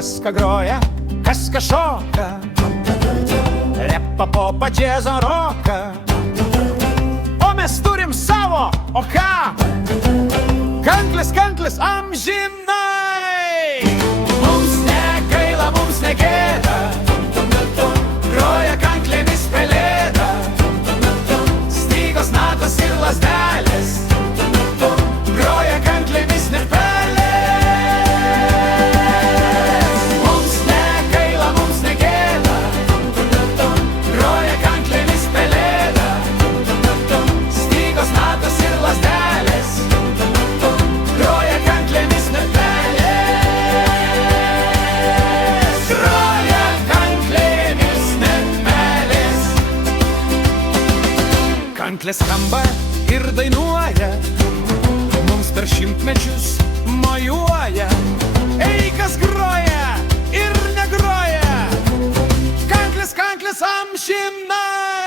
kas ką groja, kas ką šoka, repa, popa, džiazo, roka. O mes turim savo, o ką? Kanklis, kanklis amžinai. Mums negaila, mums negėda, groja kanklėmis pelėda, stygos, natos ir lazdelės, groja kanklėmis net pelės. Mums negaila, mums negėda, groja kanklėmis pelėda, stygos, natos ir lazdelės, groja kanklėmis net pelės. Groja kanklėmis net pelės. Kanklės skamba ir dainuoja, mums per šimtmečius mojuoja. Ei, kas groja ir negroja, kanklis, kanklis amžinai.